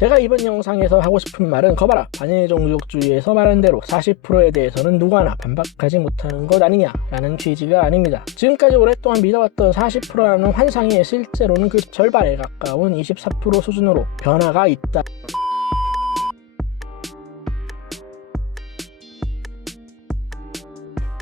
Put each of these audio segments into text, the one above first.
제가 이번 영상에서 하고 싶은 말은 거봐라, 반일종족주의에서 말한 대로 40%에 대해서는 누구하나 반박하지 못하는 것 아니냐 라는 취지가 아닙니다. 지금까지 오랫동안 믿어왔던 40%라는 환상이 실제로는 그 절반에 가까운 24% 수준으로 변화가 있다.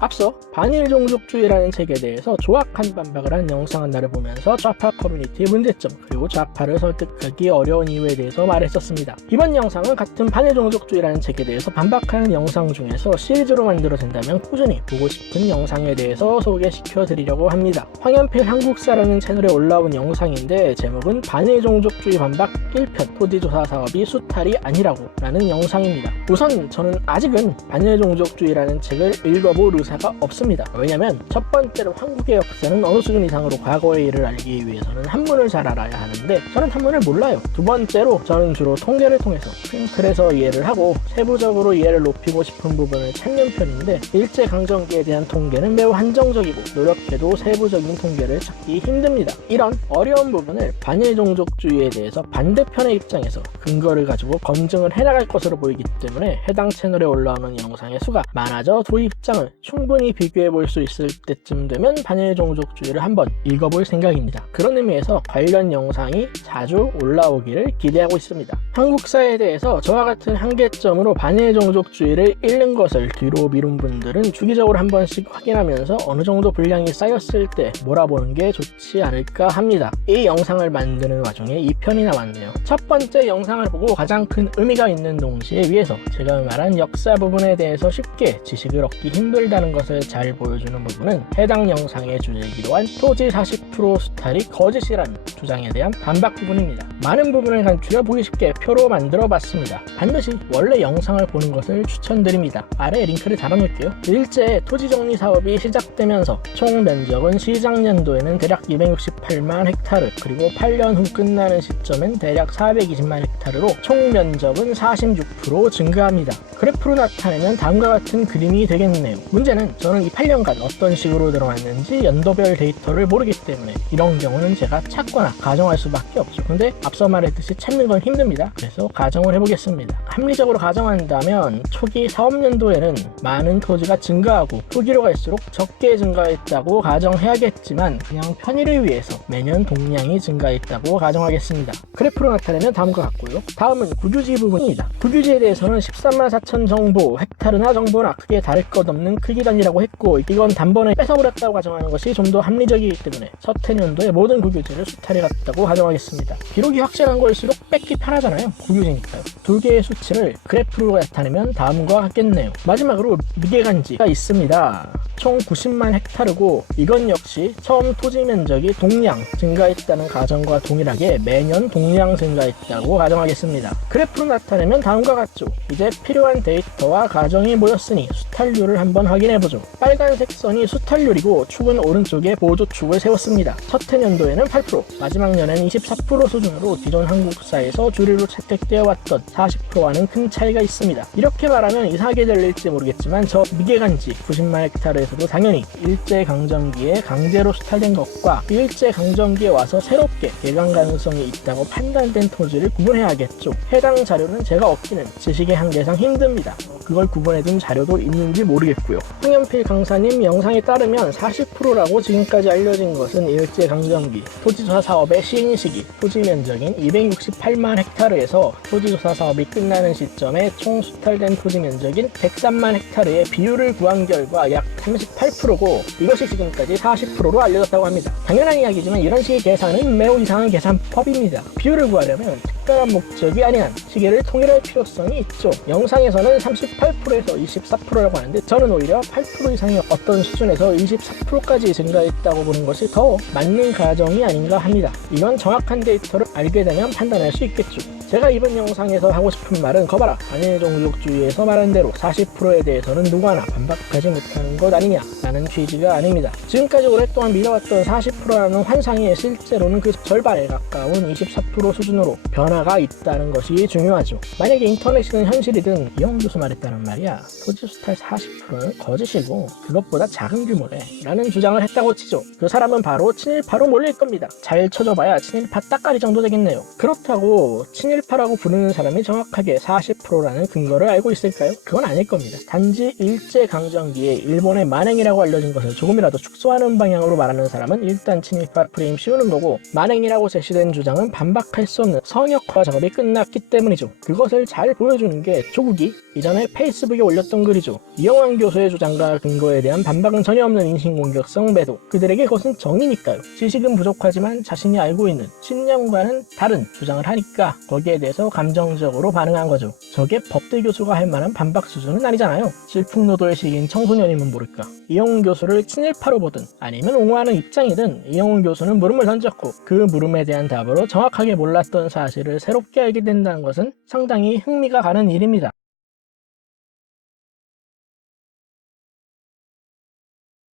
앞서 반일종족주의라는 책에 대해서 조악한 반박을 한 영상 하나를 보면서 좌파 커뮤니티의 문제점, 그리고 좌파를 설득하기 어려운 이유에 대해서 말했었습니다. 이번 영상은 같은 반일종족주의라는 책에 대해서 반박하는 영상 중에서 시리즈로 만들어진다면 꾸준히 보고 싶은 영상에 대해서 소개시켜 드리려고 합니다. 황현필 한국사라는 채널에 올라온 영상인데 제목은 반일종족주의 반박 1편 토지조사 사업이 수탈이 아니라고 라는 영상입니다. 우선 저는 아직은 반일종족주의라는 책을 읽어볼 의사가 없습니다. 왜냐면 첫 번째로 한국의 역사는 어느 수준 이상으로 과거의 일을 알기 위해서는 한문을 잘 알아야 하는데 저는 한문을 몰라요. 두 번째로 저는 주로 통계를 통해서 큰 틀에서 이해를 하고 세부적으로 이해를 높이고 싶은 부분을 찾는 편인데 일제강점기에 대한 통계는 매우 한정적이고 노력해도 세부적인 통계를 찾기 힘듭니다. 이런 어려운 부분을 반일종족주의에 대해서 반대편의 입장에서 근거를 가지고 검증을 해나갈 것으로 보이기 때문에 해당 채널에 올라오는 영상의 수가 많아져 두 입장을 충분히 비교해 볼 수 있을 때쯤 되면 반일종족주의를 한번 읽어볼 생각입니다. 그런 의미에서 관련 영상이 자주 올라오기를 기대하고 있습니다. 한국사에 대해서 저와 같은 한계점으로 반일종족주의를 읽는 것을 뒤로 미룬 분들은 주기적으로 한 번씩 확인하면서 어느 정도 분량이 쌓였을 때 몰아보는 게 좋지 않을까 합니다. 이 영상을 만드는 와중에 2편이 나왔네요. 첫 번째 영상을 보고 가장 큰 의미가 있는 동시에 위에서 제가 말한 역사 부분에 대해서 쉽게 지식을 얻기 힘들다는 것을 잘 보여주는 부분은 해당 영상의 주제이기도 한 토지 40% 수탈이 거짓이라는 주장에 대한 반박 부분입니다. 많은 부분을 간추려 보기 쉽게 표로 만들어 봤습니다. 반드시 원래 영상을 보는 것을 추천드립니다. 아래에 링크를 달아놓을게요. 일제 토지 정리 사업이 시작되면서 총 면적은 시작년도에는 대략 268만 헥타르, 그리고 8년 후 끝나는 시점엔 대략 420만 헥타르로 총 면적은 46% 증가합니다. 그래프로 나타내면 다음과 같은 그림이 되겠네요. 문제는 저는 이 8년간 어떤 식으로 들어왔는지 연도별 데이터를 모르기 때문에 이런 경우는 제가 찾거나 가정할 수밖에 없죠. 근데 앞서 말했듯이 찾는 건 힘듭니다. 그래서 가정을 해보겠습니다. 합리적으로 가정한다면 초기 사업년도에는 많은 토지가 증가하고 후기로 갈수록 적게 증가했다고 가정해야겠지만 그냥 편의를 위해서 매년 동량이 증가했다고 가정하겠습니다. 그래프로 나타내면 다음과 같고요. 다음은 국유지 부분입니다. 국유지에 대해서는 13만 4천 정보, 헥타르나 정보나 크게 다를 것 없는 크기 단위라고 했고 이건 단번에 뺏어버렸다고 가정하는 것이 좀 더 합리적이기 때문에 서태년도에 모든 국유지를 수탈해 갔다고 가정하겠습니다. 기록이 확실한 거일수록 뺏기 편하잖아요. 국유지니까요. 두 개의 수치를 그래프로 나타내면 다음과 같겠네요. 마지막으로 미개간지가 있습니다. 총 90만 헥타르고 이건 역시 처음 토지 면적이 동량 증가했다는 가정과 동일하게 매년 동량 증가했다고 가정하겠습니다. 그래프로 나타내면 다음과 같죠. 이제 필요한 데이터와 가정이 모였으니 수탈률을 한번 확인해보죠. 빨간색 선이 수탈률이고 축은 오른쪽에 보조축을 세웠습니다. 첫 해년도에는 8%, 마지막 년에는 24% 수준으로 기존 한국사에서 주류로 채택되어 왔던 40%와는 큰 차이가 있습니다. 이렇게 말하면 이상하게 들릴지 모르겠지만 저 미개간지 90만 헥타르에서도 당연히 일제강점기에 강제로 수탈된 것과 일제강점기에 와서 새롭게 개강 가능성이 있다고 판단된 토지를 구분해야겠죠. 해당 자료는 제가 얻기는 지식의 한계상 힘듭니다. 그걸 구분해둔 자료도 있는지 모르겠고요. 황현필 강사님 영상에 따르면 40%라고 지금까지 알려진 것은 일제강점기 토지조사 사업의 시행 시기 토지 면적인 268만 헥타르에서 토지조사 사업이 끝나는 시점에 총 수탈된 토지 면적인 103만 헥타르의 비율을 구한 결과 약 38%고 이것이 지금까지 40%로 알려졌다고 합니다. 당연한 이야기지만 이런 식의 계산은 매우 이상한 계산법입니다. 비율을 구하려면 특별한 목적이 아닌 한 시계를 통일할 필요성이 있죠. 영상에서는 38%에서 24%라고 하는데 저는 오히려 8% 이상의 어떤 수준에서 24%까지 증가했다고 보는 것이 더 맞는 가정이 아닌가 합니다. 이건 정확한 데이터를 알게 되면 판단할 수 있겠죠. 제가 이번 영상에서 하고 싶은 말은 거봐라, 반일종족주의에서 말한 대로 40%에 대해서는 누구하나 반박하지 못하는 것 아니냐 라는 취지가 아닙니다. 지금까지 오랫동안 믿어왔던 40%라는 환상이 실제로는 그 절반에 가까운 24% 수준으로 변화가 있다는 것이 중요하죠. 만약에 인터넷이든 현실이든 이영 교수 말했다는 말이야, 토지 수탈 40%는 거짓이고 그것보다 작은 규모래 라는 주장을 했다고 치죠. 그 사람은 바로 친일파로 몰릴 겁니다. 잘 쳐줘봐야 친일파 따까리 정도 되겠네요. 그렇다고 친일 친일파라고 부르는 사람이 정확하게 40%라는 근거를 알고 있을까요? 그건 아닐 겁니다. 단지 일제강점기에 일본의 만행이라고 알려진 것을 조금이라도 축소하는 방향으로 말하는 사람은 일단 친일파 프레임 씌우는 거고, 만행이라고 제시된 주장은 반박할 수 없는 성역화 작업이 끝났기 때문이죠. 그것을 잘 보여주는 게 조국이 이전에 페이스북에 올렸던 글이죠. 이영환 교수의 주장과 근거에 대한 반박은 전혀 없는 인신공격성 매도. 그들에게 그것은 정의니까요. 지식은 부족하지만 자신이 알고 있는 신념과는 다른 주장을 하니까 거기에 대해서 감정적으로 반응한 거죠. 저게 법대 교수가 할 만한 반박 수준은 아니잖아요. 질풍노도의 시기인 청소년이면 모를까. 이영훈 교수를 친일파로 보든 아니면 옹호하는 입장이든 이영훈 교수는 물음을 던졌고, 그 물음에 대한 답으로 정확하게 몰랐던 사실을 새롭게 알게 된다는 것은 상당히 흥미가 가는 일입니다.